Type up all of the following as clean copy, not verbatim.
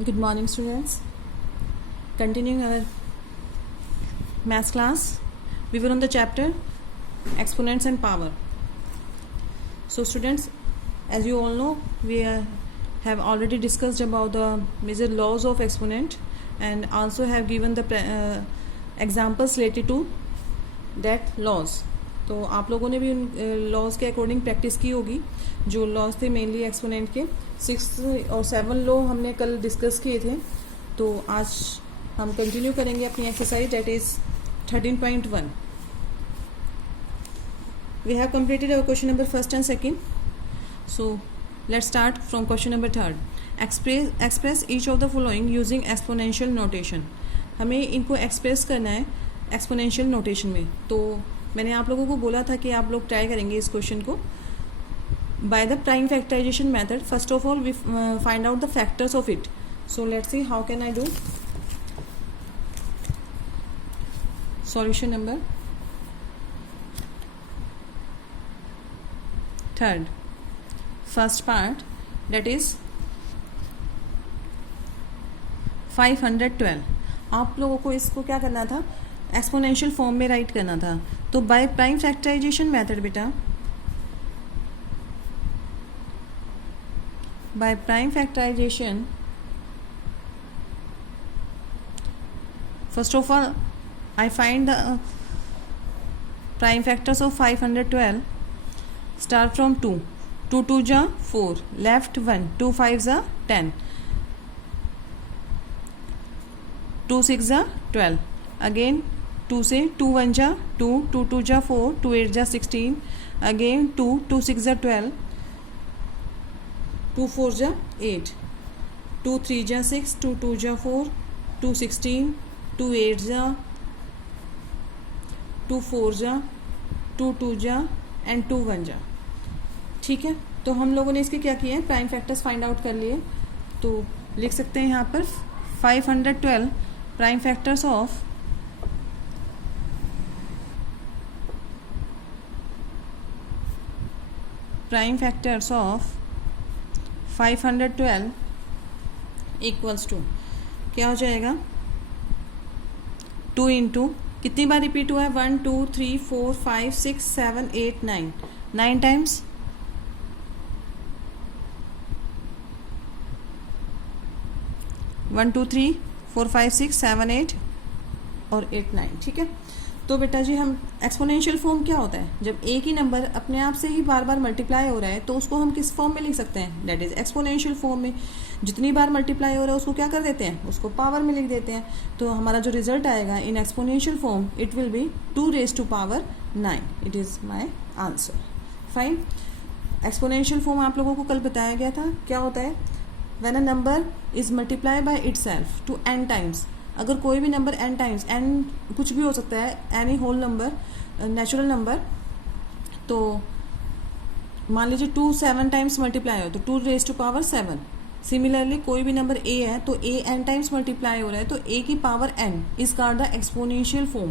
Good morning, students. Continuing our maths class, we were on the chapter exponents and power. So students, as you all know, we have already discussed about the major laws of exponent and also have given the examples related to that laws. तो आप लोगों ने भी उन laws के according practice की होगी जो लॉज थे मेनली एक्सपोनेंट के 6 और 7 लॉ हमने कल डिस्कस किए थे. तो आज हम कंटिन्यू करेंगे अपनी exercise that is 13.1. We have completed our question number first and second. So let's start from question number third. Express each of the following using exponential notation. हमें इनको एक्सप्रेस करना है एक्सपोनेंशियल नोटेशन में. तो मैंने आप लोगों को बोला था कि आप लोग ट्राई करेंगे इस क्वेश्चन को by the prime factorization method. First of all we find out the factors of it. So let's see how can I do. Solution number third, first part that is 512. आप लोगों को इसको क्या करना था, एक्सपोनेंशियल फॉर्म में right करना था. तो बाय प्राइम फैक्टराइजेशन मेथड बेटा, by prime factorization first of all I find the prime factors of 512. Start from 2. 2 2 ja 4, left 1, 2 5 ja 10, 2 6 ja 12. Again 2 से 2 1 जा 2, 2 2 जा 4, 2 8 जा 16. Again 2 2 6 जा 12, 2 4 जा 8, 2 3 जा 6, 2 2 जा 4, 2 16, 2 8 जा 2 4 जा 2 2 जा एंड 2 1 जा. ठीक है, तो हम लोगों ने इसके क्या किए हैं, प्राइम फैक्टर्स फाइंड आउट कर लिए. तो लिख सकते हैं यहाँ पर 512 prime factors of prime factors of 512 equals to क्या हो जाएगा, 2 इंटू कितनी बार रिपीट हुआ है, 1 2 3 4 5 6 7 8 9, 9 टाइम्स 1 2 3 4 5 6 7 8 और 8 9. ठीक है, तो बेटा जी हम एक्सपोनेंशियल फॉर्म क्या होता है, जब एक ही नंबर अपने आप से ही बार बार मल्टीप्लाई हो रहा है तो उसको हम किस फॉर्म में लिख सकते हैं, दैट इज एक्सपोनेंशियल फॉर्म में. जितनी बार मल्टीप्लाई हो रहा है उसको क्या कर देते हैं, उसको पावर में लिख देते हैं. तो हमारा जो रिजल्ट आएगा इन exponential form it will B 2 raised to power 9. It is my answer. Fine. Exponential form आप लोगों को कल बताया गया था क्या होता है, when a number is multiply by itself to n times. अगर कोई भी नंबर n टाइम्स, n कुछ भी हो सकता है, any whole number, natural number, तो मान लीजिए 2 7 टाइम्स मल्टीप्लाई हो तो 2 raised to power 7. सिमिलरली कोई भी नंबर a है तो a n टाइम्स मल्टीप्लाई हो रहा है तो a की power n is called the exponential form.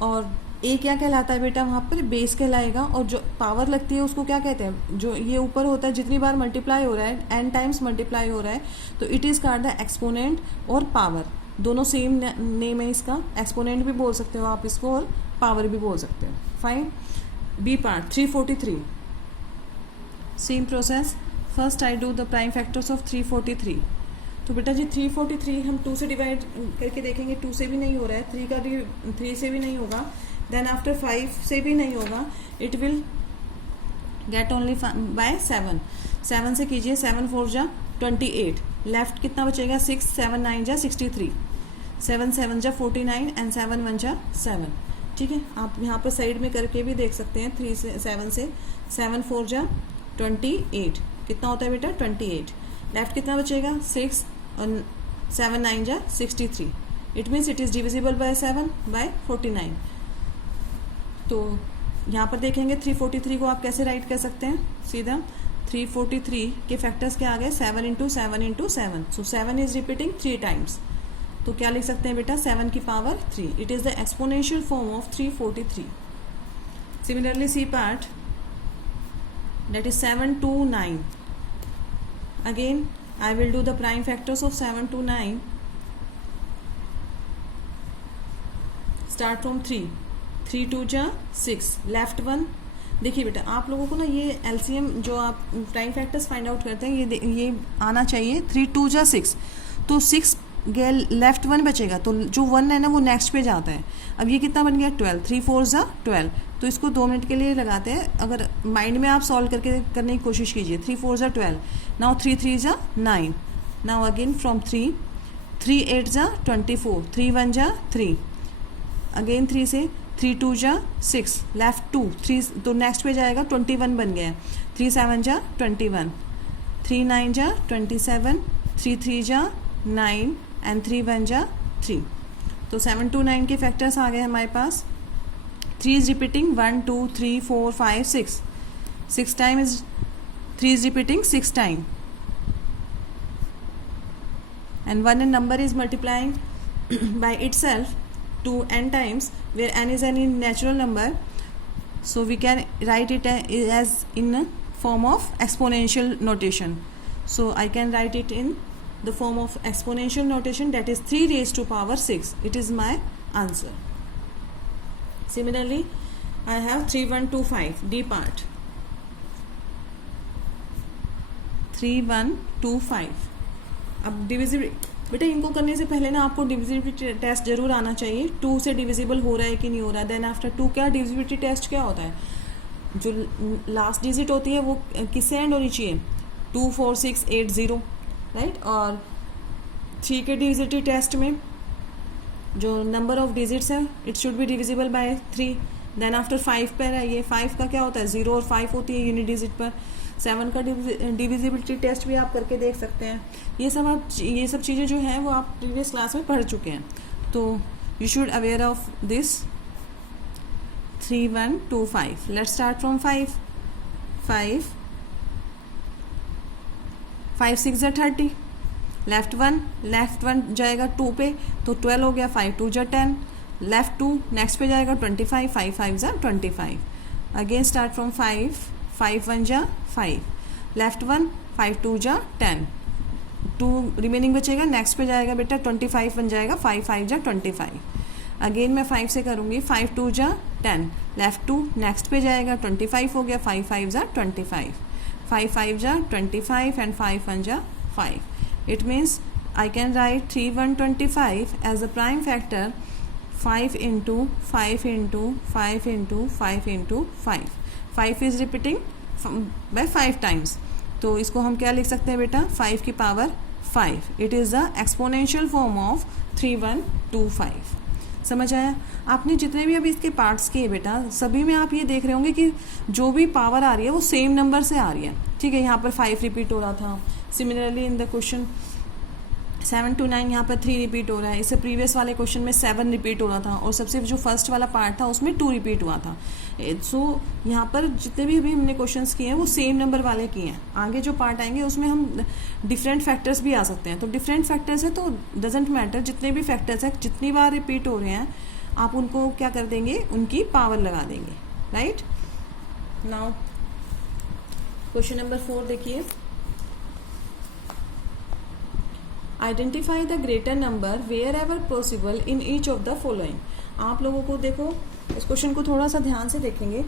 और a क्या कहलाता है बेटा, वहाँ पर बेस कहलाएगा, और जो पावर लगती है उसको क्या कहते हैं, जो ये ऊपर होता है जितनी बार मल्टीप्लाई हो रहा है, n टाइम्स मल्टीप्लाई हो रहा है, तो it is called the exponent और पावर. दोनों सेम नेम है इसका, एक्सपोनेंट भी बोल सकते हो आप इसको और पावर भी बोल सकते हो. Fine. B part 343. Same process. First I do the prime factors of 343. तो बेटा जी 343 हम 2 से डिवाइड करके देखेंगे, 2 से भी नहीं हो रहा है, 3 से भी नहीं होगा, देन आफ्टर 5 से भी नहीं होगा, it will get only by 7. 7 से कीजिए, 7 4 जा 28, लेफ्ट कितना बचेगा 6, 7 9 जा 63, 7 7 जा 49 एंड 7 1 जा 7. ठीक है, आप यहाँ पर साइड में करके भी देख सकते हैं. 3 से 7 से 7 4 जा 28 कितना होता है बेटा 28, लेफ्ट कितना बचेगा 6 और 7 9 जा 63. It means it is divisible by 7 by 49. तो यहाँ पर देखेंगे 343 को आप कैसे राइट कर सकते हैं, सीधा 343 के फैक्टर्स क्या आ गए, 7 into 7 into 7. So 7 is repeating 3 times. तो क्या लिख सकते हैं बेटा, 7 की power 3. It is the exponential form of 343. Similarly C part, that is 7 2 9. Again I will do the prime factors of 7 to 9. Start from 3. 3 2 जा 6, left 1. देखिए बेटा, आप लोगों को ना ये LCM जो आप प्राइम फैक्टर्स फाइंड आउट करते हैं ये आना चाहिए. 3 2 जा 6, तो 6 गया, लेफ्ट 1 बचेगा, तो जो 1 है ना वो नेक्स्ट पे जाता है. अब ये कितना बन गया 12. 3 4 जा 12. तो इसको 2 मिनट के लिए लगाते हैं. अगर माइंड में आप सॉल्व करके करने की कोशिश कीजिए. 3 4 जा 12. नाउ 3 3 जा 9. Now again from 3. 3 8 जा 24. 3 1 जा 3. अगेन 3 से 3 2 जा 6, लेफ्ट 2. 3 तो नेक्स्ट पे जाएगा, 21 बन गया है. 3 7 जा 21. 3 9 जा 27. 3 3 जा 9 एंड 3 1 जा 3. तो 7 to 9 के फैक्टर्स आ गए हमारे पास. 3 is repeating 1 2 3 4 5 6. 6 time is 3 is repeating 6 time. And one number is multiplying by itself to n times, where n is any natural number, so we can write it as in a form of exponential notation. So I can write it in the form of exponential notation, that is 3 raised to power 6. It is my answer. Similarly, I have 3 1 2 5, D part. 3 1 2 5. अब divisibility बेटा, इनको करने से पहले ना आपको divisibility test जरूर आना चाहिए. 2 से डिविजिबल हो रहा है कि नहीं हो रहा है. देन आफ्टर 2 क्या डिविजिबिलिटी टेस्ट क्या होता है, जो लास्ट डिजिट होती है वो किससे एंड होनी चाहिए, 2 4 6 8 0, राइट. और 3 के डिविजिबिलिटी टेस्ट में जो नंबर ऑफ डिजिट्स है it should be divisible by 3. Then after 5 पर है, ये 5 का क्या होता है, 0 और 5 होती है यूनिट डिजिट पर. 7 का डिविजिबिलिटी टेस्ट भी आप करके देख सकते हैं. ये सब चीज़ें जो हैं वो आप प्रीवियस क्लास में पढ़ चुके हैं, तो you should aware of this. 3 1 2 5. Let's start from 5. 5 6 जा 30. लेफ्ट 1 जाएगा 2 पे, तो 12 हो गया. 5 2 जा 10. लेफ्ट 2 नेक्स्ट पे जाएगा 25. 5 5 जा 25. Again start from 5. 5 1 जा 5. लेफ्ट 1. 5 2 जा 10. 2 रिमेनिंग बचेगा, नेक्स्ट पे जाएगा बेटा 25 बन जाएगा. 5 5 जा 25. अगेन मैं 5 से करूँगी. 5 2 जा 10. लेफ्ट 2 नेक्स्ट पे जाएगा, 25 हो गया. 5 5 जा 25. 5 5 जा 25 एंड 5 1 जा 5. It means I can write 3 1 25 as a prime factor 5 into 5 into 5 into 5 into 5. 5 is repeating by 5 times. तो इसको हम क्या लिख सकते हैं बेटा, 5 की power 5. It is the exponential form of 3 1 2 5. समझ आया. आपने जितने भी अभी इसके पार्ट्स किए बेटा, सभी में आप ये देख रहे होंगे कि जो भी पावर आ रही है वो सेम नंबर से आ रही है. ठीक है, यहाँ पर 5 रिपीट हो रहा था. Similarly in the question 7 to 9 यहाँ पर 3 रिपीट हो रहा है. इससे प्रीवियस वाले क्वेश्चन में 7 रिपीट हो रहा था, और सबसे जो फर्स्ट वाला पार्ट था उसमें 2 रिपीट हुआ था. सो यहाँ पर जितने भी अभी हमने क्वेश्चंस किए हैं वो सेम नंबर वाले किए हैं. आगे जो पार्ट आएंगे उसमें हम डिफरेंट फैक्टर्स भी आ सकते हैं. तो डिफरेंट फैक्टर्स है तो डजेंट मैटर, जितने भी फैक्टर्स हैं जितनी बार रिपीट हो रहे हैं आप उनको क्या कर देंगे, उनकी पावर लगा देंगे. राइट. नाउ क्वेश्चन नंबर 4 देखिए. Identify the greater number wherever possible in each of the following. आप लोगों को देखो इस क्वेश्चन को थोड़ा सा ध्यान से देखेंगे.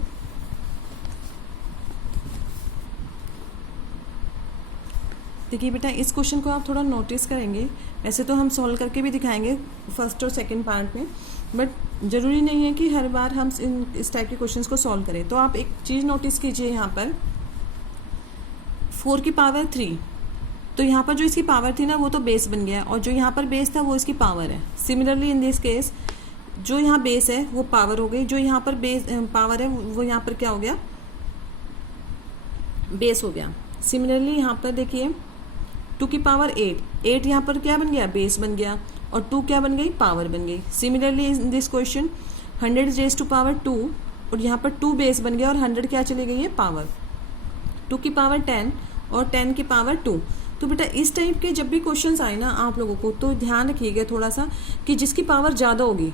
देखिए बेटा, इस क्वेश्चन को आप थोड़ा नोटिस करेंगे. वैसे तो हम सॉल्व करके भी दिखाएंगे फर्स्ट और सेकंड पार्ट में, बट ज़रूरी नहीं है कि हर बार हम इस टाइप के क्वेश्चंस को सॉल्व करें. तो आप एक चीज़ नोटिस कीजिए, यहाँ पर 4 की पावर 3. तो यहाँ पर जो इसकी पावर थी ना वो तो बेस बन गया, और जो यहाँ पर बेस था वो इसकी पावर है. सिमिलरली इन दिस केस जो यहाँ बेस है वो पावर हो गई, जो यहाँ पर बेस पावर है वो यहाँ पर क्या हो गया, बेस हो गया. सिमिलरली यहाँ पर देखिए 2 की पावर 8 यहाँ पर क्या बन गया, बेस बन गया, और 2 क्या बन गई, पावर बन गई. Similarly in this question 100 raise to power 2, और यहाँ पर 2 बेस बन गया और 100 क्या चली गई है, पावर. 2 की पावर 10 और 10 की पावर 2. तो बेटा इस टाइप के जब भी क्वेश्चंस आए ना आप लोगों को, तो ध्यान रखिएगा थोड़ा सा कि जिसकी पावर ज़्यादा होगी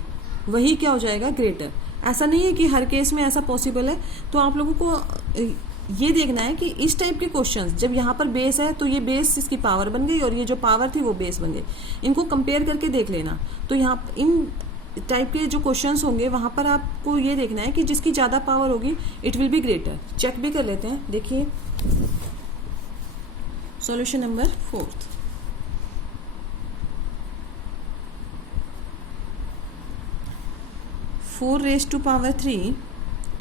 वही क्या हो जाएगा, ग्रेटर. ऐसा नहीं है कि हर केस में ऐसा पॉसिबल है. तो आप लोगों को ये देखना है कि इस टाइप के क्वेश्चंस जब यहाँ पर बेस है तो ये बेस इसकी पावर बन गई और ये जो पावर थी वो बेस बन गई, इनको कंपेयर करके देख लेना। तो यहाँ इन टाइप के जो क्वेश्चंस होंगे वहाँ पर आपको ये देखना है कि जिसकी ज़्यादा पावर होगी it will be greater. Check भी कर लेते हैं, देखिए solution number 4। 4 raised to power 3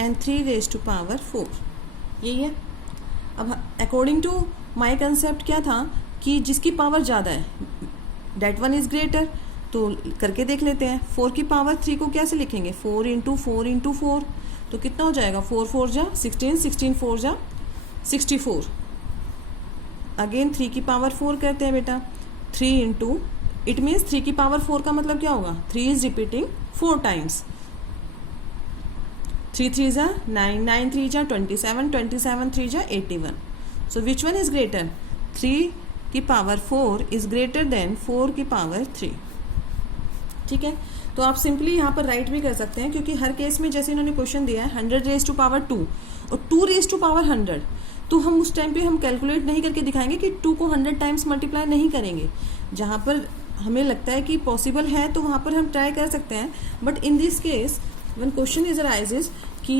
and 3 raised to power 4, यही है। अब अकॉर्डिंग टू माई कंसेप्ट क्या था कि जिसकी पावर ज़्यादा है डेट वन इज़ ग्रेटर, तो करके देख लेते हैं। 4 की पावर 3 को कैसे लिखेंगे, 4 इंटू 4 इंटू 4, तो कितना हो जाएगा, 4 4 जा 16, 16 4 जा 64। अगेन 3 की पावर 4 करते हैं बेटा, 3 इंटू, इट मीन्स 3 की पावर 4 का मतलब क्या होगा, 3 इज रिपीटिंग 4 टाइम्स। 3 3 जा 9, 9 3 जा 27, 27 3 जा 81। सो विच वन इज ग्रेटर, 3 की पावर 4 इज ग्रेटर देन 4 की पावर 3। ठीक है, तो आप सिंपली यहाँ पर राइट भी कर सकते हैं, क्योंकि हर केस में जैसे इन्होंने क्वेश्चन दिया है 100 रेज टू पावर 2 और 2 रेज टू पावर 100, तो हम उस टाइम पे हम कैलकुलेट नहीं करके दिखाएंगे कि 2 को 100 टाइम्स मल्टीप्लाई नहीं करेंगे। जहाँ पर हमें लगता है कि पॉसिबल है तो वहाँ पर हम ट्राई कर सकते हैं, but in this case one question is arises कि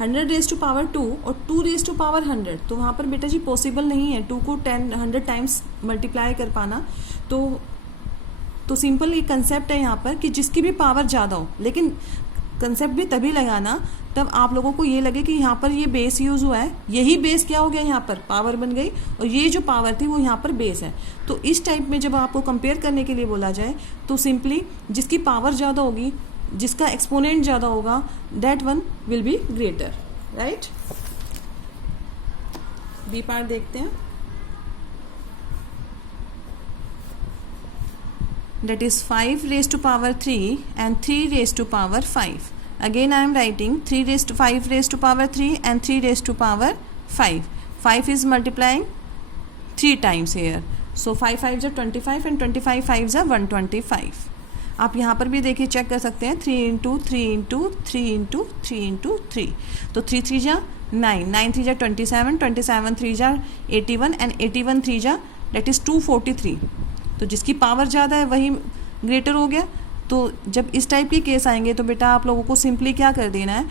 100 रेज टू पावर 2 और 2 रेज टू पावर 100, तो वहाँ पर बेटा जी पॉसिबल नहीं है 2 को 100 टाइम्स मल्टीप्लाई कर पाना। तो सिंपल एक कंसेप्ट है यहाँ पर कि जिसकी भी पावर ज़्यादा हो, लेकिन कंसेप्ट भी तभी लगाना तब आप लोगों को ये लगे कि यहाँ पर ये बेस यूज़ हुआ है, यही बेस क्या हो गया, यहाँ पर पावर बन गई और ये जो पावर थी वो यहाँ पर बेस है। तो इस टाइप में जब आपको कंपेयर करने के लिए बोला जाए तो सिंपली जिसकी पावर ज़्यादा होगी, जिसका एक्सपोनेंट ज़्यादा होगा, that one will be greater, right. B part देखते हैं, that is 5 raised to power 3 and 3 raised to power 5. Again I am writing 3 raised to 5 raised to power 3 and 3 raised to power 5. 5 is multiplying 3 times here. So 5 5s are 25 and 25 5s are 125. आप यहाँ पर भी देखिए check कर सकते हैं, 3 into 3 into 3 into 3 into 3, तो 3 3 जा 9, 9 3 जा 27, 27 3 जा 81 एंड 81 3 जा डेट इज़ 243। तो जिसकी पावर ज़्यादा है वही ग्रेटर हो गया। तो जब इस टाइप के केस आएंगे तो बेटा आप लोगों को सिंपली क्या कर देना है,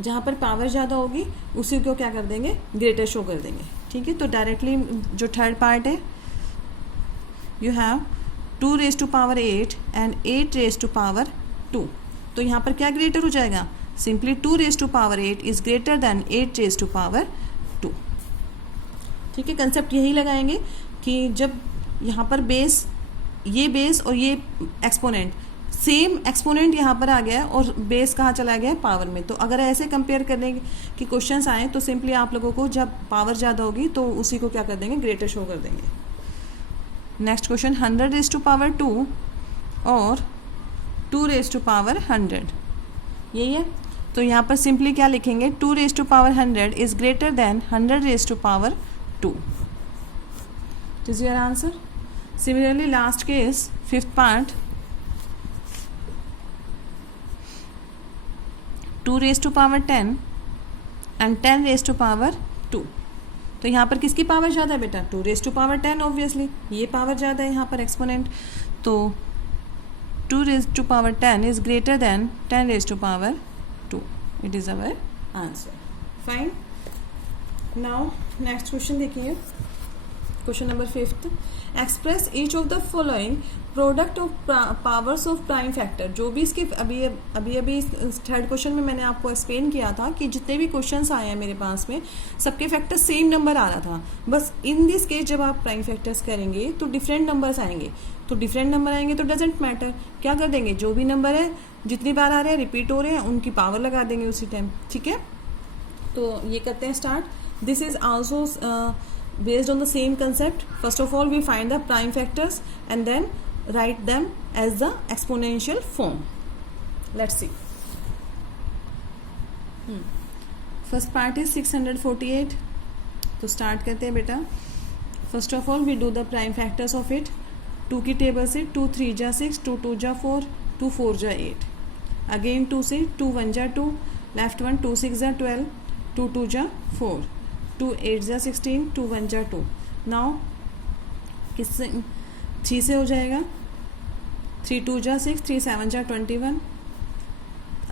जहाँ पर पावर ज़्यादा होगी उसी को क्या कर देंगे, ग्रेटर शो कर देंगे। ठीक है, तो डायरेक्टली जो थर्ड पार्ट है, you have 2 raise to power 8 and 8 raise to power 2, तो यहाँ पर क्या ग्रेटर हो जाएगा, simply 2 raise to power 8 is greater than 8 raise to power 2। ठीक है, कंसेप्ट यही लगाएंगे कि जब यहाँ पर बेस, ये बेस और ये एक्सपोनेंट, सेम एक्सपोनेंट यहाँ पर आ गया है और बेस कहाँ चला गया है, पावर में। तो अगर ऐसे कंपेयर करने की क्वेश्चंस आए तो सिंपली आप लोगों को जब पावर ज़्यादा होगी तो उसी को क्या कर देंगे, ग्रेटर शो कर देंगे। Next question, 100 raise to power 2 और 2 रेज टू पावर 100, यही है। तो यहाँ पर सिंपली क्या लिखेंगे, 2 raise to power 100 is greater than 100 raise to power 2। This is your answer. Similarly, last case, fifth part, 2 raised to power 10 and 10 raised to power 2. तो यहाँ पर किसकी पावर ज़्यादा है बेटा, 2 raised to power 10 ऑब्वियसली, ये पावर ज़्यादा है यहाँ पर एक्सपोनेंट। तो 2 raised to power 10 is greater than 10 raised to power 2. It is our answer. Fine. Now next question देखिए, question number 5th, express each of the following product of powers of prime factor. जो भी इसके अभी third question में मैंने आपको explain किया था कि जितने भी क्वेश्चंस आए हैं मेरे पास में सबके फैक्टर सेम नंबर आ रहा था, बस इन दिस केस जब आप प्राइम फैक्टर्स करेंगे तो डिफरेंट नंबर्स आएंगे। तो डिफरेंट नंबर आएंगे तो डजेंट मैटर, क्या कर देंगे, जो भी नंबर है जितनी बार आ रहे हैं रिपीट हो रहे हैं उनकी पावर लगा देंगे उसी टाइम। ठीक है, तो ये करते हैं start. This is also based on the same concept. First of all we find the prime factors and then write them as the exponential form. Let's see. First part is 648. तो start करते हैं बेटा। First of all we do the prime factors of it. 2 की table से 2 3 जा 6, 2 2 जा 4, 2 4 जा 8, again 2 से 2 1 जा 2, लेफ्ट 1 2 6 जा 12, 2 2 जा 4, 2 8 जा 16, 2 1 जा 2. नाउ किससे 3 से हो जाएगा, 3 2 जा 6, 3 7 जा 21,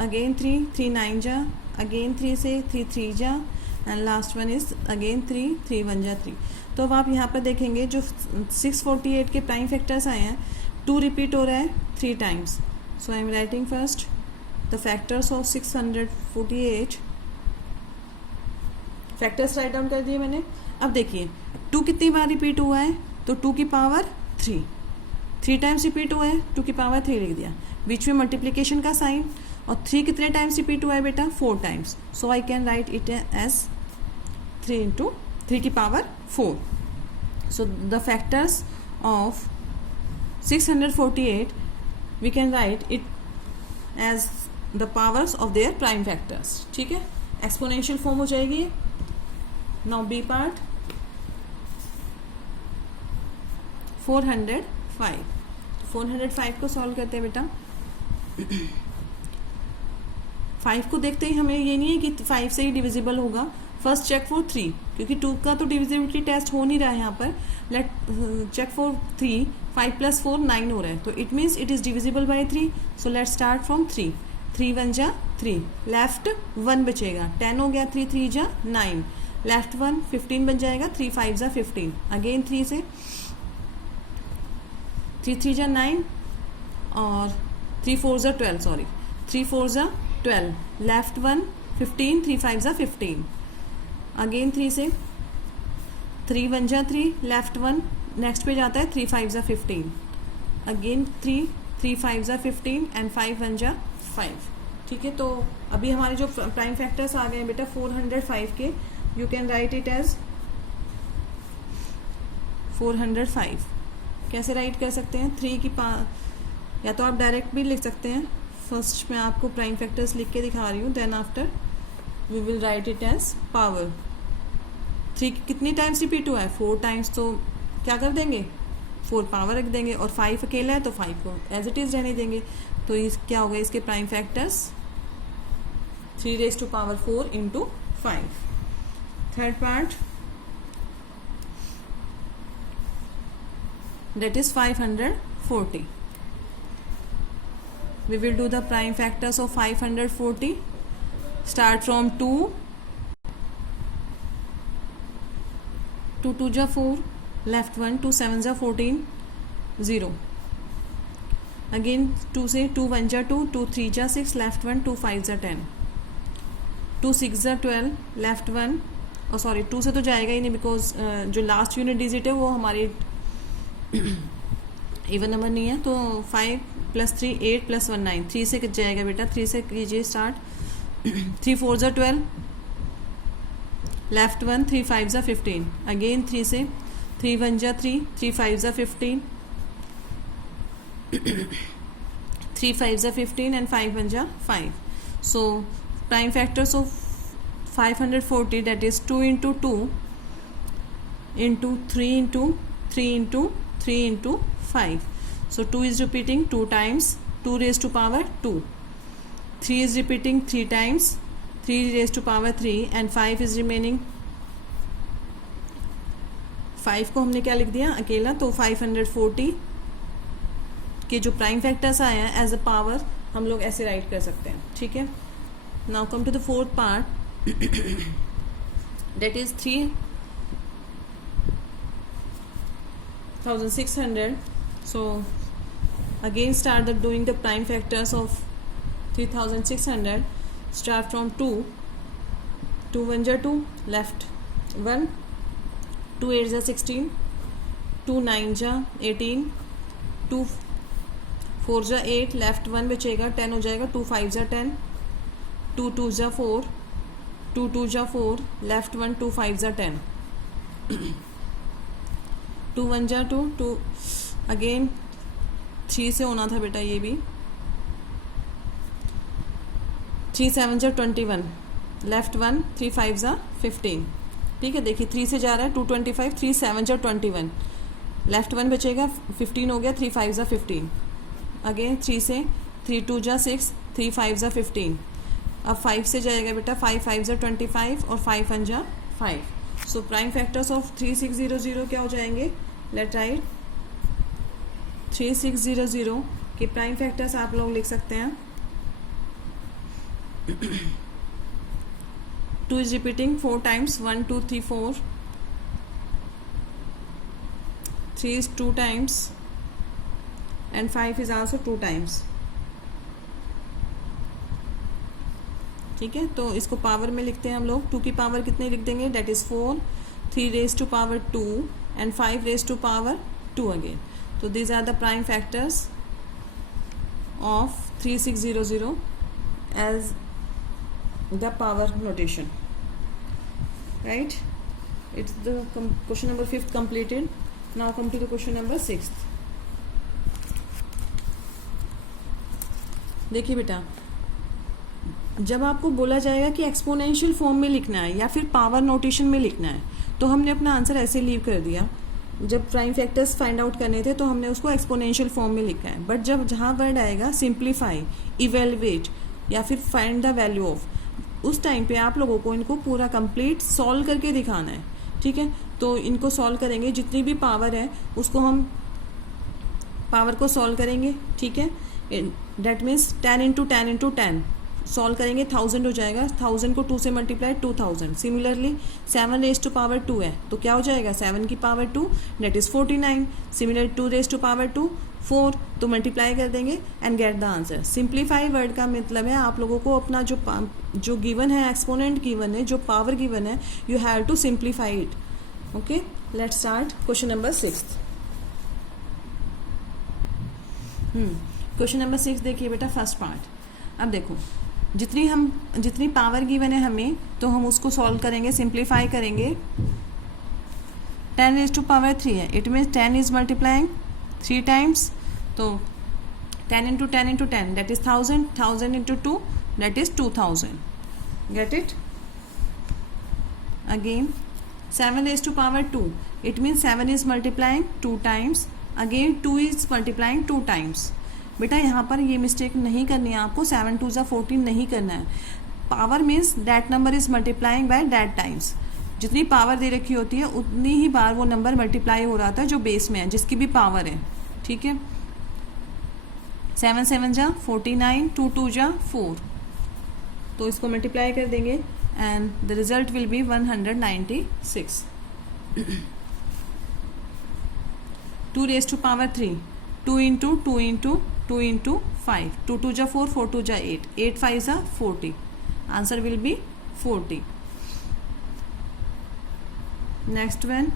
अगेन 3 3 9 जा, अगेन 3 से 3 3 जा, and last one is again 3 3 1 जा 3. तो अब आप यहाँ पर देखेंगे जो 648 के प्राइम फैक्टर्स आए हैं, 2 रिपीट हो रहा है 3 times. So I am writing first the factors of 648. Factors write down कर दिए मैंने. अब देखिए 2 कितनी बार रिपीट हुआ है, तो 2 की पावर 3 टाइम्स रिपीट हुआ है, 2 की पावर 3 लिख दिया. बीच में मल्टीप्लिकेशन का साइन, और 3 कितने टाइम्स रिपीट हुआ है बेटा, 4 times. So I can write it as 3 into 3 की power 4. So the factors of 648 we can write it as the powers of their prime factors. ठीक है, एक्सपोनेंशियल फॉर्म हो जाएगी. Now B part 405. 405 को solve करते हैं बेटा. 5 को देखते ही हमें ये नहीं है कि 5 से ही डिविजिबल होगा. फर्स्ट चेक फॉर 3, क्योंकि 2 का तो डिविजिबिलिटी टेस्ट हो नहीं रहा है यहाँ पर. Late check for 3. 5 + 4 9 हो रहा है, तो it means it is divisible by 3. So let start from 3. 3 1 जा 3, लेफ्ट 1 बचेगा, 10 हो गया. 3 3 जा 9, लेफ्ट 1 15 बन जाएगा. 3 5 जा 15, अगेन 3 से 3 3 जा 9, और 3 4 जा 12, सॉरी 3 4 जा 12, लेफ्ट 1 15, 3 5 जा 15, अगेन 3 से 3 1 जा 3, लेफ्ट 1 नेक्स्ट पे जाता है 3 5 जा 15, अगेन 3 3 5 जा 15, एंड 5 1 जा 5. ठीक है, तो अभी हमारे जो प्राइम फैक्टर्स आ गए हैं बेटा 405 के, you can write it as 405. कैसे राइट कर सकते हैं, 3 की या तो आप डायरेक्ट भी लिख सकते हैं. फर्स्ट मैं आपको प्राइम फैक्टर्स लिख के दिखा रही हूँ, then after we will write it as power. 3 कितनी टाइम्स रिपीट हुआ है, 4 टाइम्स, तो क्या कर देंगे 4 पावर रख देंगे, और 5 अकेला है तो 5 को एज इट इज़ रहने देंगे. तो इस क्या होगा इसके prime factors 3⁴ into 5. Third part that is 540. We will do the prime factors of 540. Start from 2. 2 2 ja 4, left 1, 2 7 ja 14, 0. Again 2 से 2 1 ja 2, 2 3 ja 6, left 1, 2 5 ja 10, 2 6 ja 12, left 1, और सॉरी 2 से तो जाएगा ही नहीं, बिकॉज जो लास्ट यूनिट डिजिट है वो हमारी इवन नंबर नहीं है. तो 5 + 3 8 + 1 9, 3 से कित जाएगा बेटा, 3 से कीजिए स्टार्ट. 3 4 जा 12, लेफ्ट 1, 3 5 जा 15, अगेन 3 से 3 1 जा 3, 3 5 जा 15, 3 5 जा 15, एंड 5 1 जा 5. So prime factors of 540, that is 2 into 2 into 3 into 3 into 3 into 5. So 2 is repeating 2 times, 2 raised to power 2. 3 is repeating 3 times, 3 raised to power 3, and 5 is remaining. 5 को हमने क्या लिख दिया अकेला, तो 540 के जो प्राइम फैक्टर्स आए हैं एज अ पावर हम लोग ऐसे राइट कर सकते हैं. ठीक है, now come to the fourth part, that is 3600. So again start doing the prime factors of 3600. Start from 2. 2 1 ja 2, left 1, 2 8 ja 16, 2 9 ja 18, 2 4 ja 8, left 1 बचेगा, 10 हो जाएगा. 2 5 ja 10, 2 2 ja 4, 2 2 ja 4, left 1, 2 5 ja 10, 2 1 ja 2, 2 again 3 से होना था बेटा, ये भी 3 7 जा 21, लेफ्ट 1, 3 5 जा 15. ठीक है, देखिए 3 से जा रहा है 225, 3 7 जा 21, लेफ्ट 1 बचेगा, 15 हो गया, 3 5 जा 15, अगेन 3 से 3 2 जा 6, 3 5 जा 15, अब 5 से जाएगा बेटा, 5 5 ज़ा 25 और 5 1 जा 5। सो प्राइम फैक्टर्स ऑफ 3600 क्या हो जाएंगे, लेट राइट 3600 के प्राइम फैक्टर्स आप लोग लिख सकते हैं। 2 is repeating 4 times, 1 2 3 4, 3 is 2 times and 5 is also 2 times। ठीक है, तो इसको पावर में लिखते हैं हम लोग। 2 की पावर कितने लिख देंगे, that is 4, 3 raise to power 2 and 5 raise to power 2 again. तो these are the prime factors of 3600 as the power notation, right? It's the question number 5th completed. Now come to the question number 6th. देखिए बेटा, जब आपको बोला जाएगा कि exponential form में लिखना है या फिर पावर नोटेशन में लिखना है, तो हमने अपना आंसर ऐसे लीव कर दिया। जब प्राइम फैक्टर्स फाइंड आउट करने थे तो हमने उसको एक्सपोनेंशियल फॉर्म में लिखा है। बट जब जहाँ वर्ड आएगा सिंप्लीफाई, इवेलुएट या फिर फाइंड द वैल्यू ऑफ, उस टाइम पे आप लोगों को इनको पूरा कंप्लीट सॉल्व करके दिखाना है। ठीक है, तो इनको सॉल्व करेंगे, जितनी भी पावर है उसको हम पावर को सॉल्व करेंगे। ठीक है, that means 10 into 10 into 10 solve करेंगे, 1000 हो जाएगा। 1000 को 2 से multiply 2000। Similarly 7 raise to power 2 है तो क्या हो जाएगा, 7 की power 2 that is 49। Similar 2 raise to power 2 4, तो मल्टीप्लाई कर देंगे and get the answer. Simplify word का मतलब है आप लोगों को अपना जो गिवन है, एक्सपोनेंट गिवन है, जो पावर गिवन है, you have to simplify it. Okay, let's start question number 6। Question number 6 देखिए बेटा, फर्स्ट पार्ट। अब देखो, जितनी पावर गिवन है हमें, तो हम उसको सॉल्व करेंगे, सिंप्लीफाई करेंगे। 10 रेज टू पावर 3 है, it means 10 is multiplying 3 times, तो 10 into 10 into 10 that is 1000, 1000 into 2 that is 2000। Get it? Again 7 raise to power 2, it means 7 is multiplying 2 times, again 2 is multiplying 2 times. बेटा यहाँ पर ये mistake नहीं करनी है आपको, 7 2 ज़ा 14 नहीं करना है। Power means that number is multiplying by that times. जितनी पावर दे रखी होती है उतनी ही बार वो नंबर मल्टीप्लाई हो रहा था जो बेस में है, जिसकी भी पावर है। ठीक है, 7 7 जा 49, 2 2 जा 4, तो इसको मल्टीप्लाई कर देंगे and the result will be 196। 2 raise to power 3, 2 into 2 into 2 into 5, 2 2 जा 4, 4 2 जा 8, 8 5 जा 40, answer will B 40। Next one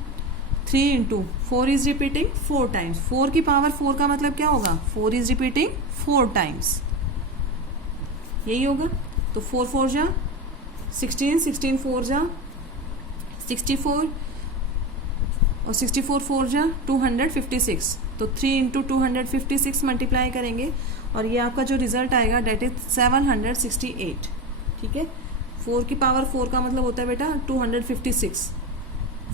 3 into 4 is repeating 4 times. 4 की पावर 4 का मतलब क्या होगा, 4 इज रिपीटिंग 4 टाइम्स, यही होगा। तो 4 4 जा 16, 16 4 जा 64 और 64 4 जा 256, तो 3 इंटू 256 मल्टीप्लाई करेंगे और ये आपका जो रिजल्ट आएगा डेट इज 768। ठीक है, 4 की पावर 4 का मतलब होता है बेटा 256।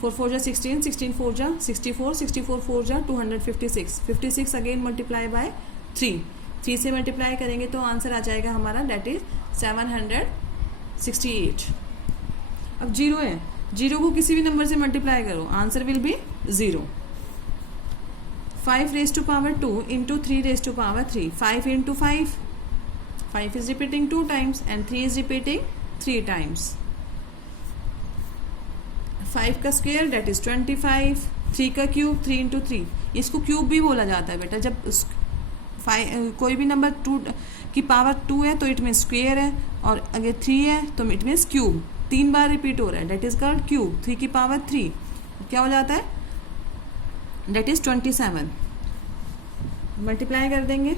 4 4 जा 16, 16 4 जा 64, 64 4 जा 256, 56 अगेन मल्टीप्लाई बाय 3 से मल्टीप्लाई करेंगे तो आंसर आ जाएगा हमारा डेट इज 768। अब 0 है, 0 को किसी भी नंबर से मल्टीप्लाई करो, answer will be 0। 5 raise to power 2 into 3 raise to power 3, 5 into 5, 5 is repeating 2 times and 3 is repeating 3 times. 5 का स्क्वायर डेट इज 25, 3 का क्यूब 3 इंटू 3, इसको क्यूब भी बोला जाता है बेटा। जब कोई भी नंबर 2 की पावर 2 है तो इट मीन्स स्क्वायर है, और अगर 3 है तो it means cube. 3 bar repeat हो रहा है, डेट इज कॉल्ड क्यूब। 3 की पावर 3 क्या हो जाता है, डेट इज 27। मल्टीप्लाई कर देंगे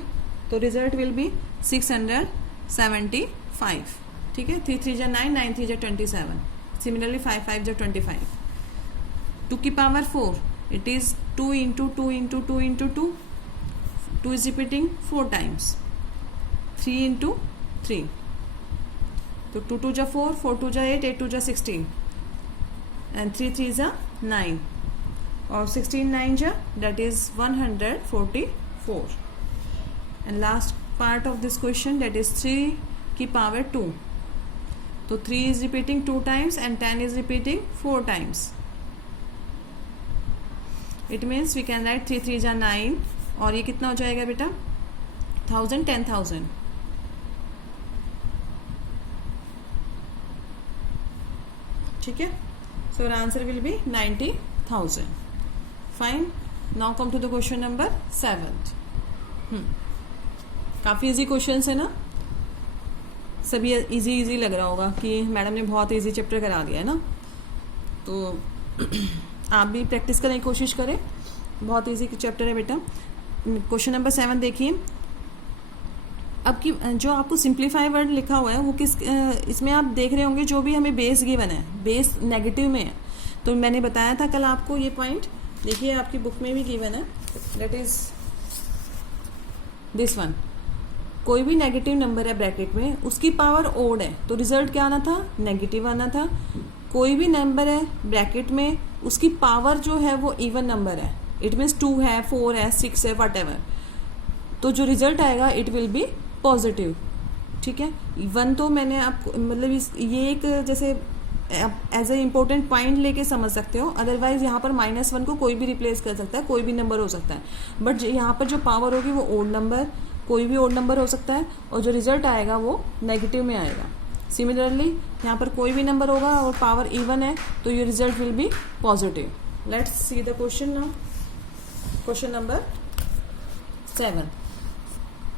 तो रिजल्ट विल बी 675। ठीक है, 3 3 जा 9, 9 3 जा 27। सिमिलरली 5 5 जा 25। 2 की power 4, it is 2 into 2 into 2 into 2, 2 is repeating 4 times, 3 into 3, तो 2 2 जा 4, 4 2 जा 8, 8 2 जा 16 एंड 3 3 जा 9 और 16 9 जा that is 144। and last part of this question that is 3 की पावर 2, तो 3 is repeating 2 times and 10 is repeating 4 times. It means we can write 3 3 जा 9 और ये कितना हो जाएगा बेटा 1000 10,000. ठीक है. So answer will be 90,000. Fine. Now come to the question number 7. काफ़ी इजी क्वेश्चन है ना. सभी इजी लग रहा होगा कि मैडम ने बहुत इजी चैप्टर करा दिया है ना. तो आप भी प्रैक्टिस करने की कोशिश करें. बहुत इजी चैप्टर है बेटा. क्वेश्चन नंबर 7 देखिए. अब की जो आपको सिंप्लीफाई वर्ड लिखा हुआ है वो किस इसमें आप देख रहे होंगे जो भी हमें बेस गिवन है बेस नेगेटिव में है. तो मैंने बताया था कल आपको ये पॉइंट. देखिए आपकी बुक में भी गिवन है. That is this one. कोई भी नेगेटिव नंबर है ब्रैकेट में उसकी पावर ओड है तो रिजल्ट क्या आना था नेगेटिव आना था. कोई भी नंबर है ब्रैकेट में उसकी पावर जो है वो इवन नंबर है. इट मीन्स 2 है 4 है 6 है वट एवर. तो जो रिजल्ट आएगा इट विल बी पॉजिटिव. ठीक है. 1 तो मैंने आपको मतलब ये एक जैसे एज ए इम्पोर्टेंट पॉइंट लेके समझ सकते हो. अदरवाइज यहाँ पर -1 को कोई भी रिप्लेस कर सकता है. कोई भी नंबर हो सकता है. बट यहाँ पर जो पावर होगी वो ओड नंबर कोई भी ओड नंबर हो सकता है और जो रिजल्ट आएगा वो नेगेटिव में आएगा. सिमिलरली यहाँ पर कोई भी नंबर होगा और पावर इवन है तो ये result will be positive. Let's see the question now. Question number 7.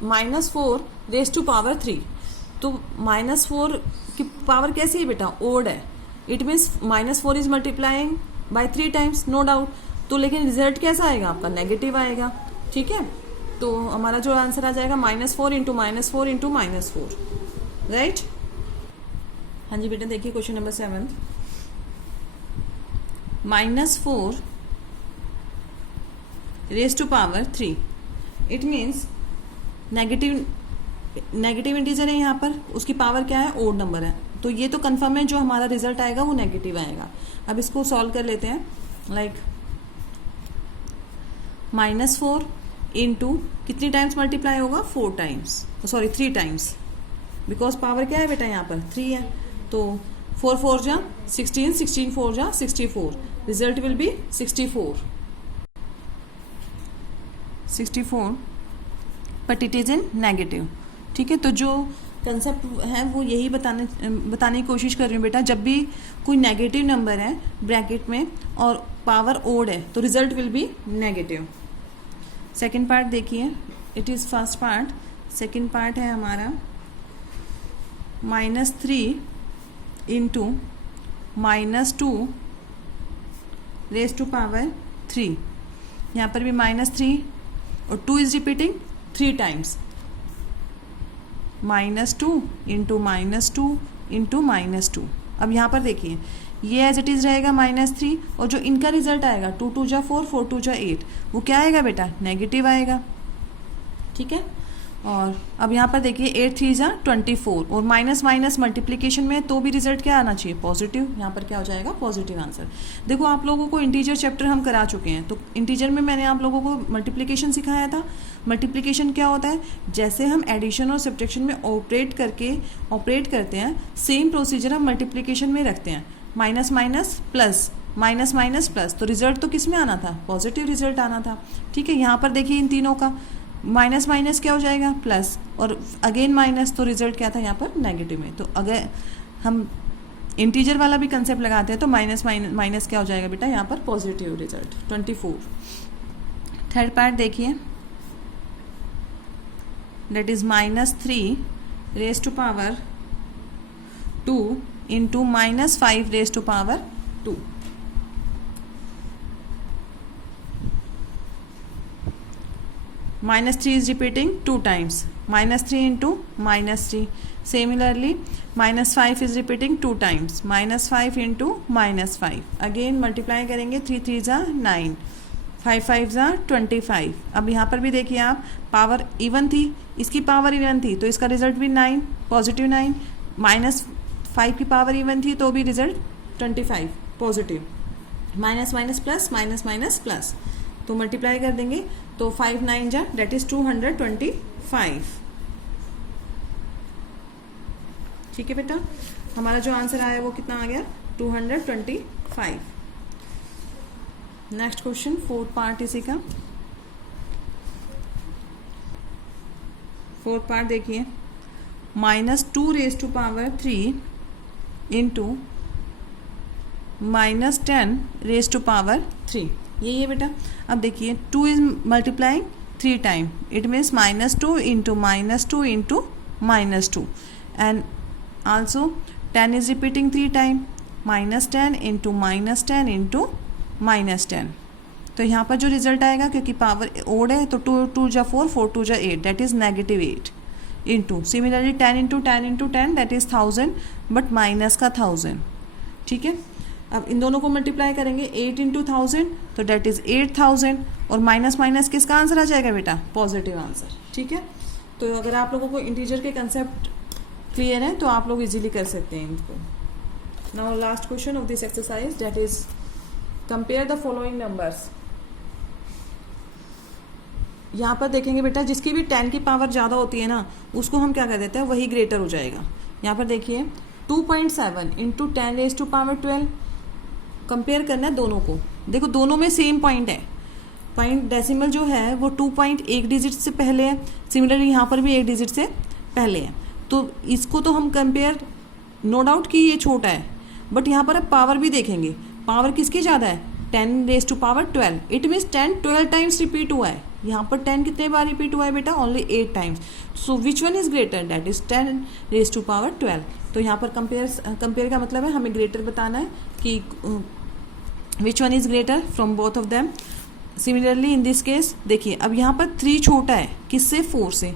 -4 raise to power 3. तो -4 की पावर कैसी है बेटा ओड है. It means -4 is multiplying by 3 times no doubt. तो लेकिन रिजल्ट कैसा आएगा आपका नेगेटिव आएगा. ठीक है. तो हमारा जो आंसर आ जाएगा -4 इंटू -4 इंटू -4. राइट. हाँ जी बेटा देखिए question number 7. -4 raise to power 3. It means negative integer है यहाँ पर. उसकी पावर क्या है ओड नंबर है. तो ये तो कंफर्म है जो हमारा रिजल्ट आएगा वो नेगेटिव आएगा. अब इसको सॉल्व कर लेते हैं. लाइक -4 इंटू कितनी टाइम्स मल्टीप्लाई होगा 4 टाइम्स 3 टाइम्स. बिकॉज पावर क्या है बेटा यहाँ पर 3 है. तो 4 4 जा 16 16 4 जा 64. Result will B 64 but it is in negative. ठीक है. तो जो कंसेप्ट है वो यही बताने की कोशिश कर रही हूँ बेटा. जब भी कोई नेगेटिव नंबर है ब्रैकेट में और पावर ओड है तो result will be negative. Second part देखिए. It is first part. Second part है हमारा -3 इंटू -2 रेज टू पावर 3. यहाँ पर भी -3 और 2 is repeating 3 times. -2 into -2 into -2. अब यहाँ पर देखिए ये एज इट इज़ रहेगा -3 और जो इनका रिजल्ट आएगा 2 2 जा 4 4 2 जा 8 वो क्या आएगा बेटा नेगेटिव आएगा. ठीक है. और अब यहाँ पर देखिए 8 3 जा 24 और माइनस मल्टीप्लिकेशन में तो भी रिजल्ट क्या आना चाहिए पॉजिटिव. यहाँ पर क्या हो जाएगा पॉजिटिव आंसर. देखो आप लोगों को इंटीजर चैप्टर हम करा चुके हैं. तो इंटीजर में मैंने आप लोगों को मल्टीप्लिकेशन सिखाया था. मल्टीप्लिकेशन क्या होता है जैसे हम एडिशन और सब्ट्रैक्शन में ऑपरेट करते हैं सेम प्रोसीजर हम मल्टीप्लिकेशन में रखते हैं. Minus plus minus plus. तो रिजल्ट तो किस में आना था पॉजिटिव रिजल्ट आना था. ठीक है. यहाँ पर देखिए इन तीनों का माइनस क्या हो जाएगा प्लस और अगेन माइनस. तो रिजल्ट क्या था यहाँ पर नेगेटिव में. तो अगर हम इंटीजर वाला भी कंसेप्ट लगाते हैं तो माइनस क्या हो जाएगा बेटा यहाँ पर पॉजिटिव रिजल्ट 24. थर्ड पार्ट देखिए. That is -3 raise to power 2 into -5 raise to power 2. -3 is repeating 2 times. -3 into -3. Similarly, -5 is repeating 2 times. -5 into -5. Again multiply करेंगे 3 3 जा 9. 5 5 जा 25. अब यहाँ पर भी देखिए आप पावर इवन थी इसकी पावर इवन थी तो इसका रिजल्ट भी 9 पॉजिटिव 9. -5 की पावर इवन थी तो भी रिजल्ट 25 पॉजिटिव. माइनस प्लस तो मल्टीप्लाई कर देंगे तो 5 9 जा दैट इज 225. ठीक है बेटा. हमारा जो आंसर आया वो कितना आ गया 225। नेक्स्ट क्वेश्चन, फोर्थ पार्ट इसी का। फोर्थ पार्ट देखिए, -2⁻³ इंटू -10⁻³ ये बेटा। अब देखिए 2 is multiplying 3 time, it means -2 into -2 into -2 and also 10 is repeating 3 time, -10 into -10 into -10। तो यहाँ पर जो रिजल्ट आएगा, क्योंकि पावर ओड है तो 2 2 जा 4, 4 2 जा 8, that is -8 into similarly 10 into 10 into 10 that is 1000, but minus का 1000। ठीक है, अब इन दोनों को मल्टीप्लाई करेंगे 8 इंटू 1000 तो डेट इज 8000, और माइनस माइनस किसका आंसर आ जाएगा बेटा, पॉजिटिव आंसर। ठीक है, तो अगर आप लोगों को इंटीजर के कंसेप्ट क्लियर है तो आप लोग इजीली कर सकते हैं इनको। Now last question of this exercise, that is compare the following numbers. यहाँ पर देखेंगे बेटा, जिसकी भी 10 की पावर ज़्यादा होती है ना, उसको हम क्या कर देते हैं, वही ग्रेटर हो जाएगा। यहाँ पर देखिए 2.7 इंटू 10⁻12 कंपेयर करना है दोनों को। देखो दोनों में सेम पॉइंट है, पॉइंट डेसिमल जो है वो 2.1 डिजिट से पहले है, सिमिलरली यहाँ पर भी 1 डिजिट से पहले है। तो इसको तो हम कंपेयर, नो डाउट कि ये छोटा है, बट यहाँ पर अब पावर भी देखेंगे, पावर किसकी ज़्यादा है, 10⁻12। इट मीन्स 10 12 टाइम्स रिपीट हुआ है। यहाँ पर 10 कितने बार रिपीट हुआ है बेटा, only 8 times. So which one is greater, that is 10⁻12। तो यहाँ पर कंपेयर का मतलब है हमें ग्रेटर बताना है कि which one is greater from both of them. Similarly in this case देखिए, अब यहाँ पर 3 छोटा है, किससे, 4 से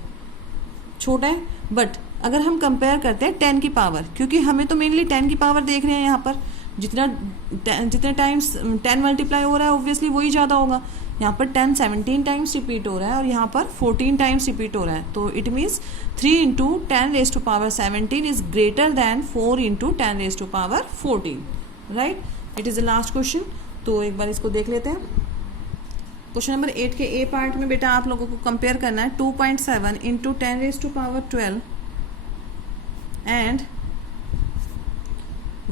छोटा है, बट अगर हम कंपेयर करते हैं 10 की पावर, क्योंकि हमें तो मेनली 10 की पावर देख रहे हैं, यहाँ पर जितने टाइम्स 10 मल्टीप्लाई हो रहा है ऑब्वियसली वही ज़्यादा होगा। यहाँ पर 10 17 टाइम्स रिपीट हो रहा है और यहाँ पर 14 टाइम्स रिपीट हो रहा है, तो it means 3 into 10⁻17 is greater than 4 into 10⁻14, right. It is the last question, तो एक बार इसको देख लेते हैं। क्वेश्चन नंबर 8 के ए पार्ट में बेटा आप लोगों को कंपेयर करना है 2.7 इंटू 10⁻12 एंड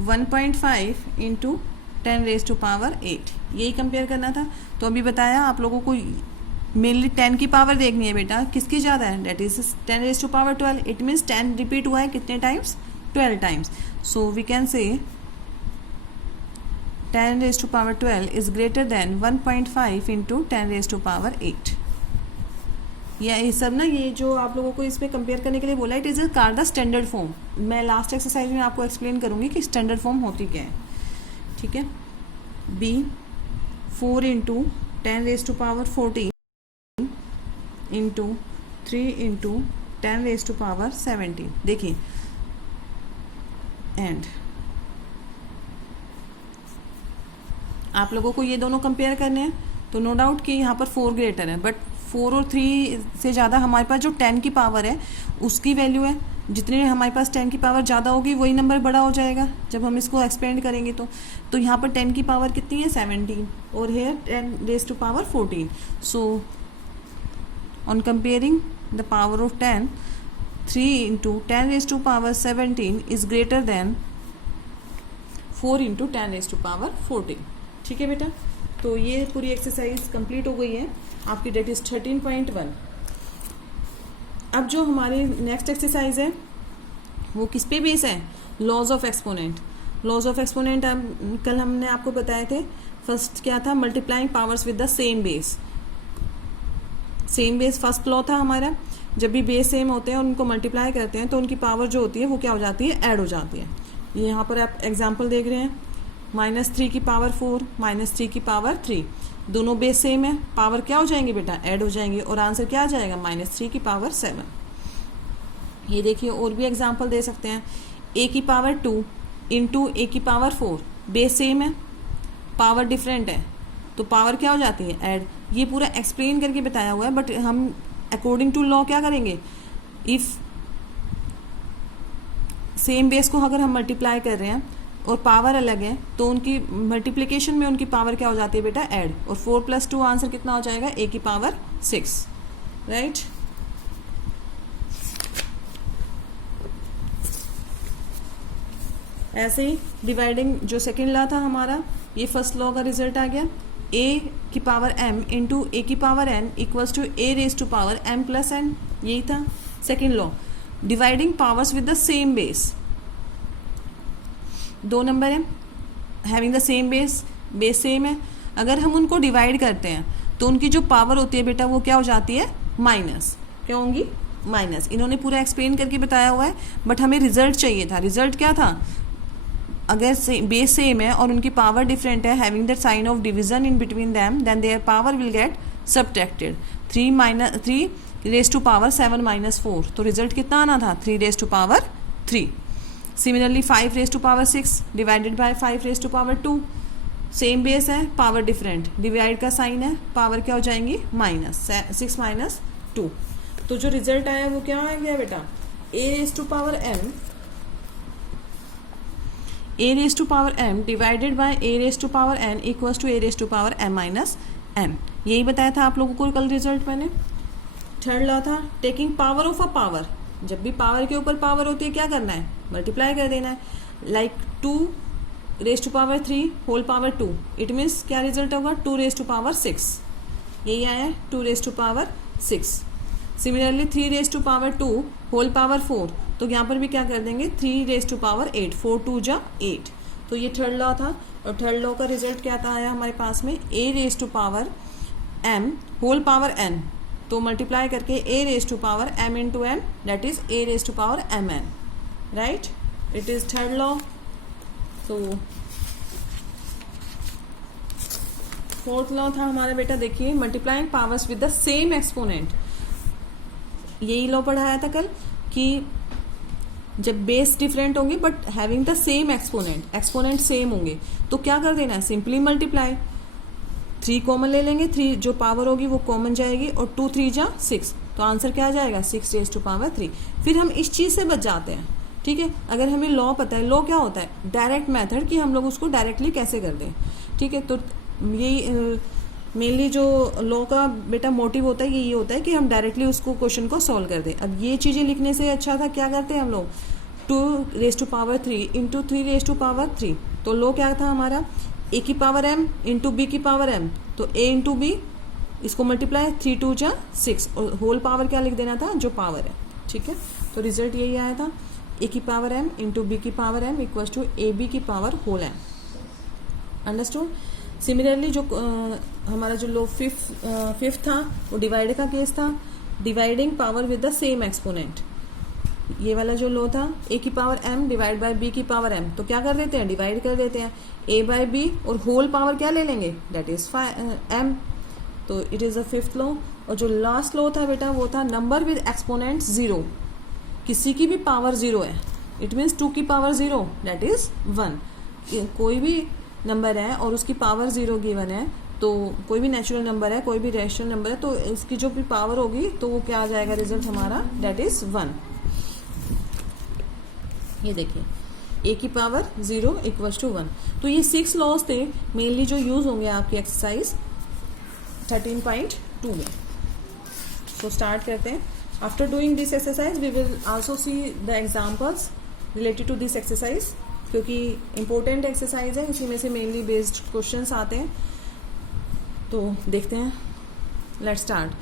1.5 इंटू 10⁻8, यही कंपेयर करना था। तो अभी बताया आप लोगों को मेनली 10 की पावर देखनी है बेटा, किसकी ज़्यादा है, that is 10⁻12। It means 10 repeat हुआ है कितने times, 12 times. So we can say 10⁻12 is greater then 1.5 into 10⁻8। ये सब ना, ये जो आप लोगों को इसमें कंपेयर करने के लिए बोला, it is car the standard form. मैं लास्ट एक्सरसाइज में आपको एक्सप्लेन करूँगी कि स्टैंडर्ड फॉर्म होती क्या है। ठीक है, बी 4 इंटू 10⁻14 इंटू 3 इंटू 10⁻17। देखिए एंड आप लोगों को ये दोनों कंपेयर करने हैं, तो नो डाउट कि यहाँ पर 4 ग्रेटर है, बट 4 और 3 से ज़्यादा हमारे पास जो 10 की पावर है उसकी वैल्यू है। जितने हमारे पास 10 की पावर ज़्यादा होगी वही नंबर बड़ा हो जाएगा जब हम इसको एक्सपेंड करेंगे। तो यहाँ पर 10 की पावर कितनी है, 17, और here 10⁻14। So on comparing the power of 10, 3 into 10⁻17 is greater than 4 into 10⁻14। ठीक है बेटा, तो ये पूरी एक्सरसाइज कंप्लीट हो गई है आपकी, डेट इज 13.1। अब जो हमारी नेक्स्ट एक्सरसाइज है वो किस पे बेस है, laws of exponent. Laws of exponent कल हमने आपको बताए थे। फर्स्ट क्या था, multiplying powers with the same base. Same base first law था हमारा, जब भी बेस सेम होते हैं और उनको मल्टीप्लाई करते हैं तो उनकी पावर जो होती है वो क्या हो जाती है, ऐड हो जाती है। ये यहाँ पर आप एग्जाम्पल देख रहे हैं, -3 की पावर 4, -3 की पावर 3, दोनों बेस सेम है, पावर क्या हो जाएंगे बेटा, ऐड हो जाएंगे, और आंसर क्या आ जाएगा, -3 की पावर 7। ये देखिए और भी एग्जाम्पल दे सकते हैं, a की पावर 2 इंटू a की पावर 4, बेस सेम है, पावर डिफरेंट है, तो पावर क्या हो जाती है, ऐड। ये पूरा एक्सप्लेन करके बताया हुआ है, बट हम अकॉर्डिंग टू लॉ क्या करेंगे, इफ़ सेम बेस को अगर हम मल्टीप्लाई कर रहे हैं और पावर अलग है तो उनकी मल्टीप्लिकेशन में उनकी पावर क्या हो जाती है बेटा, ऐड, और 4 + 2 आंसर कितना हो जाएगा, a की पावर 6, राइट। ऐसे ही डिवाइडिंग जो सेकेंड लॉ था हमारा, ये फर्स्ट लॉ का रिजल्ट आ गया, ए की पावर m इंटू ए की power n equals to a raise to power m plus n, यही था second law. Dividing powers with the same base, दो नंबर है having the same base, base same है, अगर हम उनको डिवाइड करते हैं तो उनकी जो पावर होती है बेटा वो क्या हो जाती है, माइनस, क्या होंगी, माइनस। इन्होंने पूरा एक्सप्लेन करके बताया हुआ है, बट हमें रिजल्ट चाहिए था। रिजल्ट क्या था, अगर बेस सेम है और उनकी पावर डिफरेंट है, having the sign of division in between them, then their power will get subtracted. 3 raise to power 7 minus 4, तो रिजल्ट कितना आना था, 3 raise to power 3। Similarly 5 raise to power 6 divided by 5 raise to power 2, same base है, power different, divide का sign है, power क्या हो जाएंगी, माइनस 6 माइनस 2। तो जो रिजल्ट आया वो क्या आ गया बेटा, a raise to power m, a raise to power m divided by a raise to power n equals to a raise to power m minus n। यही बताया था आप लोगों को कल रिजल्ट मैंने। थर्ड लॉ था taking power of a power, जब भी पावर के ऊपर पावर होती है क्या करना है, मल्टीप्लाई कर देना है। Like 2 raise to power 3 whole power 2, it means क्या रिजल्ट होगा, 2 रेज टू पावर 6, यही आया 2 raise to power 6। Similarly 3 raise to power 2 whole power 4, तो यहाँ पर भी क्या कर देंगे, 3 रेज टू पावर 8, 4 2 जा 8। तो ये थर्ड लॉ था, और थर्ड लॉ का रिजल्ट क्या था आया हमारे पास में, a raise to power m whole power n, तो मल्टीप्लाई करके a raise to power m into m, that is a raise to power mn, right, it is third law. तो फोर्थ लॉ था हमारा बेटा, देखिए multiplying powers with the same exponent, यही law पढ़ाया था कल कि जब बेस डिफरेंट होंगे but having the same exponent, exponent same होंगे, तो क्या कर देना है, सिंपली मल्टीप्लाई, 3 कॉमन ले लेंगे, 3 जो पावर होगी वो कॉमन जाएगी, और 2 3 जा 6, तो आंसर क्या आ जाएगा, 6 रेज टू पावर 3। फिर हम इस चीज़ से बच जाते हैं, ठीक है। अगर हमें लॉ पता है, लॉ क्या होता है, डायरेक्ट मेथड, कि हम लोग उसको डायरेक्टली कैसे कर दें, ठीक है। तो यही मेनली जो लॉ का बेटा मोटिव होता है ये होता है कि हम डायरेक्टली उसको क्वेश्चन को सॉल्व कर दें। अब ये चीज़ें लिखने से अच्छा था क्या करते हैं हम लोग, 2 raise to power 3 into 3 raise to power 3, तो लॉ क्या था हमारा, ए की पावर m इंटू बी की पावर m, तो a इंटू बी, इसको मल्टीप्लाई 3 2 जा 6, और होल पावर क्या लिख देना था, जो पावर है, ठीक है। तो रिजल्ट यही आया था, a की पावर m इंटू बी की power m equals to a b की power whole m, understood. Similarly जो हमारा जो लो फिफ्थ था वो डिवाइड का केस था, dividing power with the same exponent, ये वाला जो लो था, a की power m divide by b की पावर m, तो क्या कर देते हैं, डिवाइड कर देते हैं, a बाय b, और होल पावर क्या ले लेंगे, दैट इज m, तो it is the fifth law. और जो लास्ट लॉ था बेटा वो था नंबर विद एक्सपोनेंट 0, किसी की भी पावर 0 है, इट मीन्स 2 की पावर 0 दैट इज 1, कोई भी नंबर है और उसकी पावर 0 गिवन है, तो कोई भी नेचुरल नंबर है, कोई भी रैशनल नंबर है, तो उसकी जो भी पावर होगी तो वो क्या आ जाएगा, रिजल्ट हमारा दैट इज 1। ये देखिए a की पावर 0 इक्वल्स टू 1। तो ये 6 लॉज थे मेनली जो यूज होंगे आपकी एक्सरसाइज 13.2 में। तो स्टार्ट करते हैं। After doing this exercise we will also see the examples related to this exercise, क्योंकि इंपॉर्टेंट एक्सरसाइज है, इसी में से मेनली बेस्ड क्वेश्चंस आते हैं। तो देखते हैं, let's start.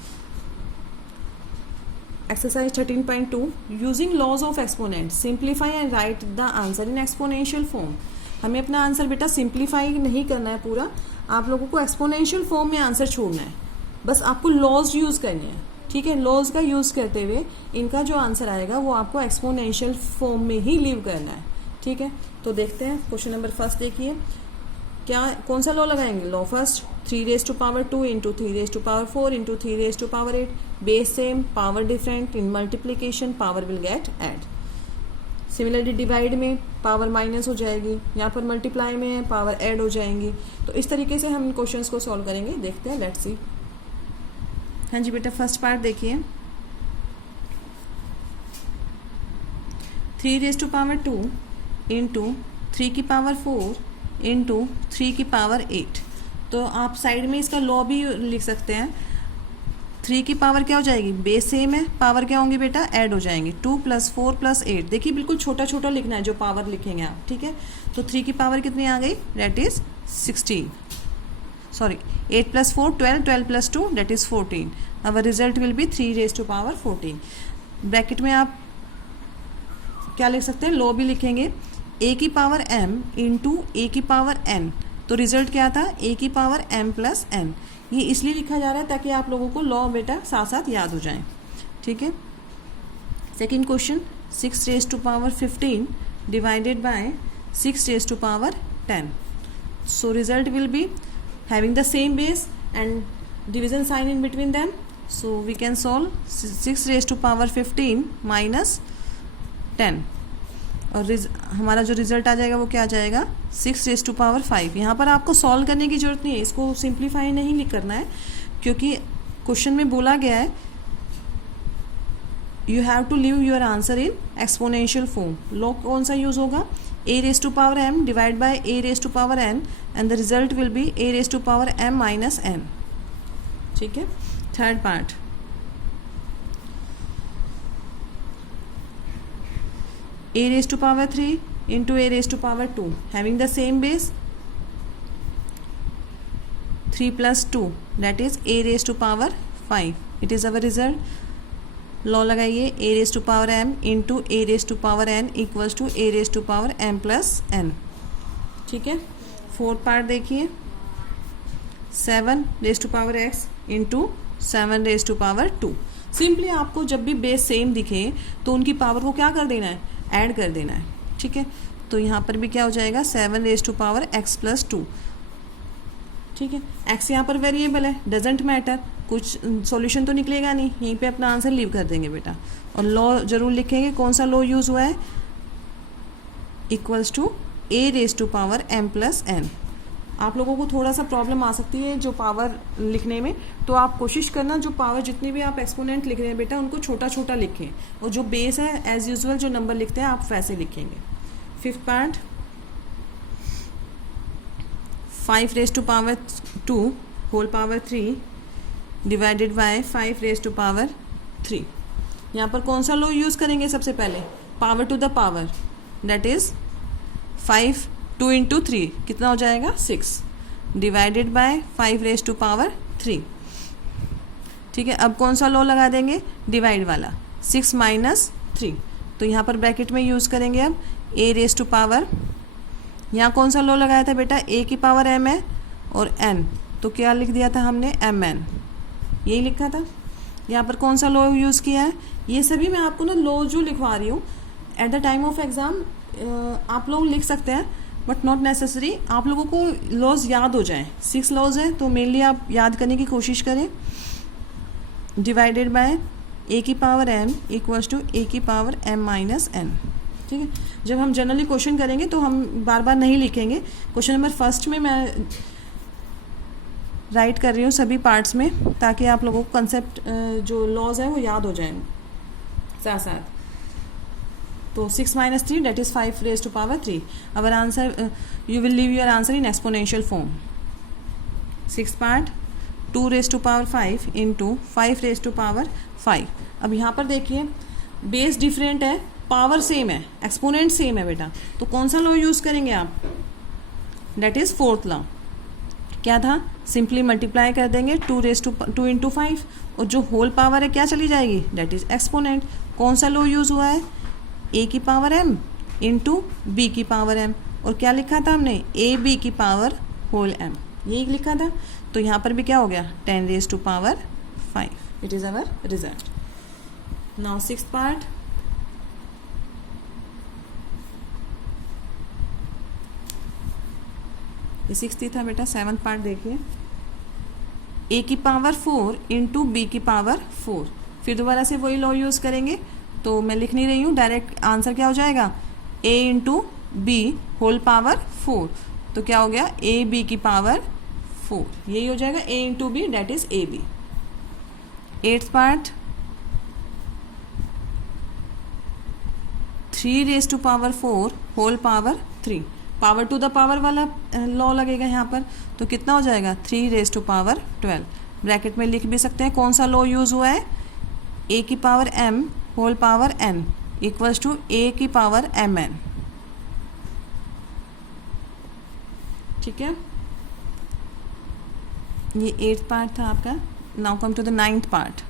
Exercise 13.2 using laws of exponent simplify and write the answer in exponential form. हमें अपना आंसर बेटा सिंप्लीफाई नहीं करना है पूरा, आप लोगों को एक्सपोनेंशियल फॉर्म में आंसर छोड़ना है, बस आपको लॉज यूज करने हैं, ठीक है। लॉज का यूज करते हुए इनका जो आंसर आएगा वो आपको एक्सपोनेंशियल फॉर्म में ही लीव करना है, ठीक है। तो देखते हैं क्वेश्चन नंबर फर्स्ट, देखिए क्या कौन सा लॉ लगाएंगे, law first 3 raise to power 2 into 3 raise to power 4 into 3 raise to power 8, base same, power different, in multiplication power will get add. Similarly divide में पावर माइनस हो जाएगी, यहाँ पर मल्टीप्लाई में पावर ऐड हो जाएंगी। तो इस तरीके से हम इन क्वेश्चंस को सॉल्व करेंगे, देखते हैं, लेट्स सी। हाँ जी बेटा, फर्स्ट पार्ट देखिए, 3 रेज टू पावर 2 इंटू 3 की पावर 4 इंटू 3 की पावर 8। तो आप साइड में इसका लॉ भी लिख सकते हैं, 3 की पावर क्या हो जाएगी, बेस सेम है, पावर क्या होंगी बेटा, ऐड हो जाएंगे, 2 + 4 + 8। देखिए बिल्कुल छोटा छोटा लिखना है जो पावर लिखेंगे आप, ठीक है। तो 3 की पावर कितनी आ गई, that is 16, sorry 8 + 4 12, 12 + 2 that is 14। Our result will B 3⁻14। Bracket में आप क्या लिख सकते हैं, लो भी लिखेंगे, a की पावर m इंटू a की पावर n। तो रिजल्ट क्या था, a की पावर m + n। ये इसलिए लिखा जा रहा है ताकि आप लोगों को लॉ बेटा साथ साथ याद हो जाए, ठीक है। Second question, 6⁻15 divided by 6⁻10। So result will B having the same base and division sign in between them, so we can solve 6⁻15 minus 10 और हमारा जो रिजल्ट आ जाएगा वो क्या आ जाएगा, 6⁻5। यहाँ पर आपको सॉल्व करने की जरूरत नहीं है, इसको सिंप्लीफाई नहीं करना है क्योंकि क्वेश्चन में बोला गया है you have to leave your answer in exponential form. Law कौन सा यूज होगा, a⁻m divide by a⁻n and the result will be a⁻m - n, ठीक है। Third part, a⁻3 into a⁻2 having the same base 3 + 2 that is a⁻5। It is our result. Law लगाइए, a⁻m into a⁻n equals to a⁻m + n, ठीक है। Fourth part देखिए, 7⁻x into 7⁻2। Simply आपको जब भी base same दिखे तो उनकी पावर को क्या कर देना है, ऐड कर देना है, ठीक है। तो यहाँ पर भी क्या हो जाएगा, 7⁻x + 2, ठीक है। x यहाँ पर वेरिएबल है, डजेंट मैटर, कुछ सॉल्यूशन तो निकलेगा नहीं, यहीं पे अपना आंसर लीव कर देंगे बेटा। और लॉ जरूर लिखेंगे, कौन सा लॉ यूज हुआ है, इक्वल्स टू a⁻m + n। आप लोगों को थोड़ा सा प्रॉब्लम आ सकती है जो पावर लिखने में, तो आप कोशिश करना जो पावर जितनी भी आप एक्सपोनेंट लिख रहे हैं बेटा उनको छोटा छोटा लिखें, और जो बेस है एज यूजुअल जो नंबर लिखते हैं आप वैसे लिखेंगे। Fifth part, 5⁻2 whole power 3 divided by 5⁻3। यहाँ पर कौन सा लॉ यूज़ करेंगे, सबसे पहले power to the power, that is 5 2 × 3 कितना हो जाएगा, 6 डिवाइडेड बाय 5⁻3, ठीक है। अब कौन सा लॉ लगा देंगे, डिवाइड वाला, 6 - 3। तो यहाँ पर ब्रैकेट में यूज़ करेंगे अब a⁻, यहाँ कौन सा लॉ लगाया था बेटा, a की पावर m है और n, तो क्या लिख दिया था हमने, mn, यही लिखा था। यहाँ पर कौन सा लॉ यूज़ किया है, ये सभी मैं आपको ना लॉ जो लिखवा रही हूँ at the time of exam आप लोग लिख सकते हैं, बट नॉट नेसेसरी, आप लोगों को लॉज याद हो जाएं। 6 लॉज हैं तो मेनली आप याद करने की कोशिश करें। डिवाइडेड बाय a की power m equals to a की पावर m - n, ठीक है। जब हम जनरली क्वेश्चन करेंगे तो हम बार बार नहीं लिखेंगे। क्वेश्चन नंबर फर्स्ट में मैं राइट कर रही हूँ सभी पार्ट्स में, ताकि आप लोगों को कंसेप्ट जो लॉज है वो याद हो जाए साथ साथ। तो 6 - 3 that is 5⁻3। Our answer, you will leave your answer in exponential form. Six part, 2⁵ into 5⁵5। अब यहाँ पर देखिए बेस डिफरेंट है, पावर सेम है, एक्सपोनेंट सेम है बेटा, तो कौन सा लॉ यूज़ करेंगे आप, दैट इज़ फोर्थ लॉ। क्या था, सिंपली मल्टीप्लाई कर देंगे 2 × 5, और जो होल पावर है क्या चली जाएगी, दैट इज एक्सपोनेंट। कौन सा लॉ यूज़ हुआ है, a की पावर m इंटू b की पावर m, और क्या लिखा था हमने, ab की पावर होल m, यही लिखा था। तो यहाँ पर भी क्या हो गया, 10⁵5। It is our result. Now sixth part, ये 6th था बेटा। 7th पार्ट देखिए, a की पावर 4 इंटू बी की पावर 4। फिर दोबारा से वही लॉ यूज़ करेंगे, तो मैं लिख नहीं रही हूँ, डायरेक्ट आंसर क्या हो जाएगा, a into b whole power 4। तो क्या हो गया, a b की पावर 4, यही हो जाएगा a into b, that is a b। 8th part, 3⁻4 whole power 3। Power to the power वाला लॉ लगेगा यहाँ पर, तो कितना हो जाएगा, 3⁻12। ब्रैकेट में लिख भी सकते हैं। कौन सा लॉ यूज़ हुआ है, ए की power m whole power n equals to a की पावर mn, ठीक है। ये 8th पार्ट था आपका। Now come to the 9th part.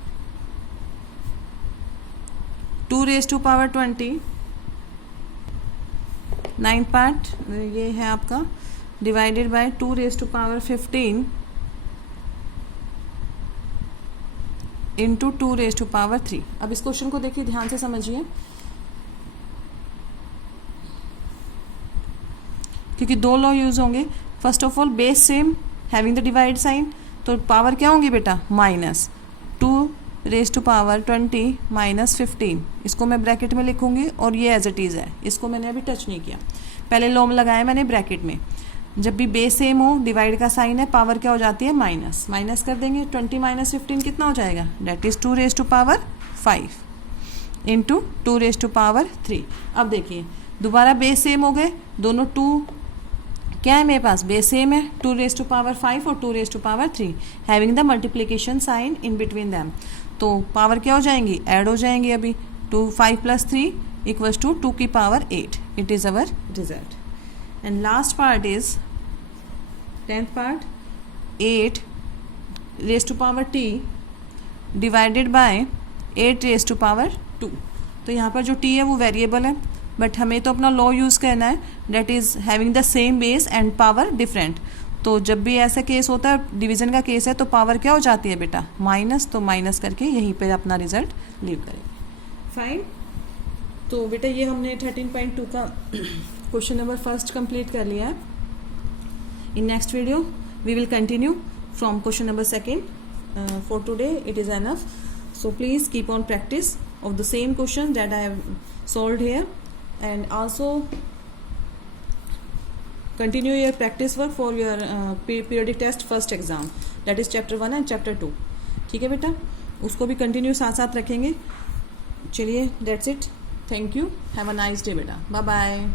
2 raise to power 20, 9th part ये है आपका, divided by 2 raise to power 15 into 2 raise to power 3। अब इस क्वेश्चन को देखिए, ध्यान से समझिए, क्योंकि 2 लॉ यूज होंगे। First of all base same having the divide sign, तो पावर क्या होंगी बेटा, minus 2 raise to power 20 minus 15, इसको मैं ब्रैकेट में लिखूंगी और ये एज इट इज़ है, इसको मैंने अभी टच नहीं किया। पहले लॉ लगाया मैंने ब्रैकेट में। जब भी बेस सेम हो, डिवाइड का साइन है, पावर क्या हो जाती है, माइनस, माइनस कर देंगे। 20 माइनस 15 कितना हो जाएगा, that is 2 raise to power 5 into 2 raise to power 3। अब देखिए दोबारा बेस सेम हो गए, दोनों 2 क्या है मेरे पास, बेस सेम है, 2 रेज़ टू पावर 5 और 2 raise to power 3 having the multiplication sign in between them, तो पावर क्या हो जाएंगी, ऐड हो जाएंगी। अभी 5 + 3 इक्वल्स टू 2 की power 8। It is our result. And last part is 10th part, 8 raise to power t divided by 8 raise to power 2। तो यहाँ पर जो t है वो वेरिएबल है, बट हमें तो अपना लॉ यूज़ करना है, that is having the same base and power different. तो जब भी ऐसा केस होता है, डिवीज़न का केस है, तो पावर क्या हो जाती है बेटा, माइनस, तो माइनस करके यहीं पे अपना रिजल्ट लीव करेंगे। फाइन। तो बेटा ये हमने 13.2 का क्वेश्चन नंबर फर्स्ट कंप्लीट कर लिया है। In next video we will continue from question number second. For today it is enough, so please keep on practice of the same question that I have solved here, and also continue your practice work for your periodic test first exam, that is chapter 1 and chapter 2। ठीक है बेटा, उसको भी continue साथ साथ रखेंगे। चलिए, that's it, thank you, have a nice day बेटा, bye bye।